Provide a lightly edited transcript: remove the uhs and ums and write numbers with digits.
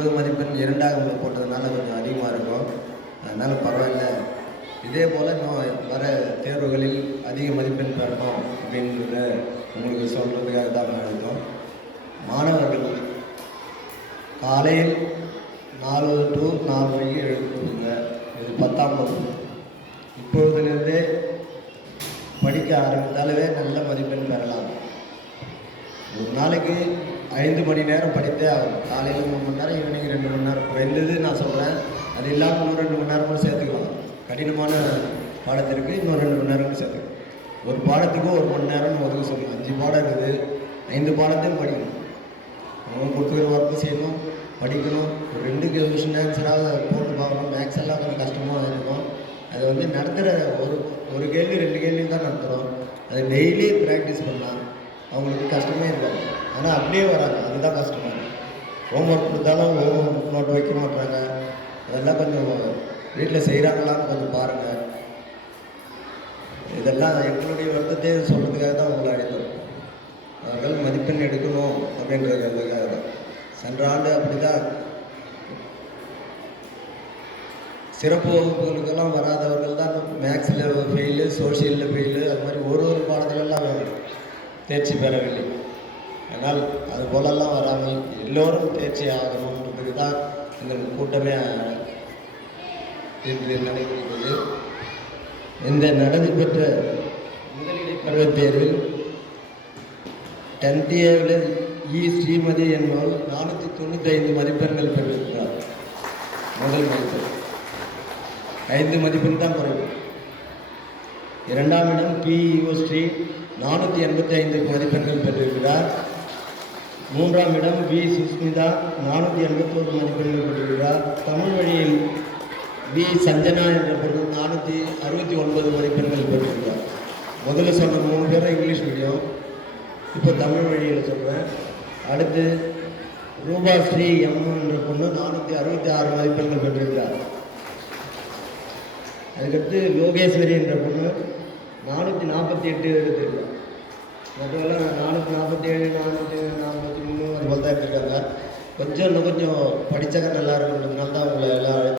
50 மதிப்பெண் 2ஆம் வகுப்பு போட்டதுனால கொஞ்சம் அதிகமாக இருக்கும். அதனால் பரவாயில்ல. இதே போல் இன்னும் வர தேர்வுகளில் அதிக மதிப்பெண் பெறணும் அப்படின்றத உங்களுக்கு சொல்கிறதுக்காக தான் அழைத்தோம். மாணவர்கள் காலையில் 4 to 4 மணிக்கு எழுப்புங்க. இது 10ஆம் வகுப்பு. இப்பொழுதிலிருந்தே படிக்க ஆரம்பித்தாலே நல்ல மதிப்பெண் பெறலாம். ஒரு நாளைக்கு 5 மணி நேரம் படித்தே ஆகும். காலையில் 3 மணி நேரம், ஈவினிங் 2 மணி நேரம். குறைந்தது நான் சொல்கிறேன். அது இல்லாமல் இன்னும் 2 மணி நேரம் கூட சேர்த்துக்கலாம். கடினமான பாடத்திற்கு இன்னும் 2 மணி நேரம் சேர்த்துக்கலாம். ஒரு பாடத்துக்கு 1 மணி நேரம்னு ஒதுக்க சொல்லணும். 5 பாடம் இருக்குது, 5 பாடத்தையும் படிக்கணும். அவங்க கொடுத்துக்கிற ஒர்க்கு செய்யணும், படிக்கணும். ஒரு 2 கொஷின் ஆன்சராக போட்டு பார்க்கணும். மேக்ஸ் எல்லாம் கொஞ்சம் கஷ்டமாக இருக்கும். அதை வந்து நடத்துகிற ஒரு கேள்வி 2 கேள்வி தான் நடத்துகிறோம். அதை டெய்லி ப்ராக்டிஸ் பண்ணலாம். அவங்களுக்கு கஷ்டமே இருக்காது. ஆனால் அப்படியே வராங்க, அதுதான் கஷ்டமாக இருக்குது. ஹோம்ஒர்க் கொடுத்தாலும் ஹோம்ஒர்க் நோட் வைக்க மாட்டாங்க. அதெல்லாம் கொஞ்சம் வீட்டில் செய்கிறாங்களான்னு கொஞ்சம் பாருங்கள். இதெல்லாம் எங்களுடைய வருத்தத்தை சொல்கிறதுக்காக தான் உங்களை அழைத்தோம். அவர்கள் மதிப்பெண் எடுக்கணும் அப்படின்றதுக்காக தான். சென்ற ஆண்டு அப்படி தான் சிறப்பு வகுப்புகளுக்கெல்லாம் வராதவர்கள் தான் மேக்ஸில் ஃபெயிலு, சோஷியலில் ஃபெயிலு, அது மாதிரி ஒரு பாடத்திலெல்லாம் தேர்ச்சி பெறவில்லை. ஆனால் அது போலெல்லாம் வராமல் எல்லோரும் தேர்ச்சி ஆகணுன்றதுக்கு தான் இந்த கூட்டமே இன்று நடைபெறுகிறது. இந்த நடைபெற்ற முதலிடை பருவத் தேர்வில் 10th ஏவில் ஸ்ரீமதி என்பவர் 495 மதிப்பெண்கள் பெற்றிருக்கிறார். முதல் மதிப்பெண் 5 மதிப்பெண் தான் குறைவு. 2ஆம் இடம் PEO ஸ்ரீ 485 மதிப்பெண்கள் பெற்றிருக்கிறார். 3ஆம் இடம் V சுஸ்மிதா 481 மதிப்பெண்கள் பெற்றிருக்கிறார். தமிழ் வழியில் V சஞ்சனா என்ற பொண்ணு 469 மதிப்பெண்கள் பெற்றிருக்கிறார். முதல்ல சொன்ன 3 பேரும் இங்கிலீஷ் மீடியம், இப்போ தமிழ் வழியில் சொல்கிறேன். அடுத்து ரூபா ஸ்ரீ எம் என்ற பொண்ணு 466 மதிப்பெண்கள் பெற்றிருக்கிறார். அதுக்கடுத்து லோகேஸ்வரி என்ற பொண்ணு 448 எடுத்திருக்காங்க. மற்றவெல்லாம் 447, 443 அது போல் தான் எடுத்திருக்காங்க. இன்னும் கொஞ்சம் படித்தாக்க நல்லா இருக்குன்றதுனால தான் உங்களை எல்லாம்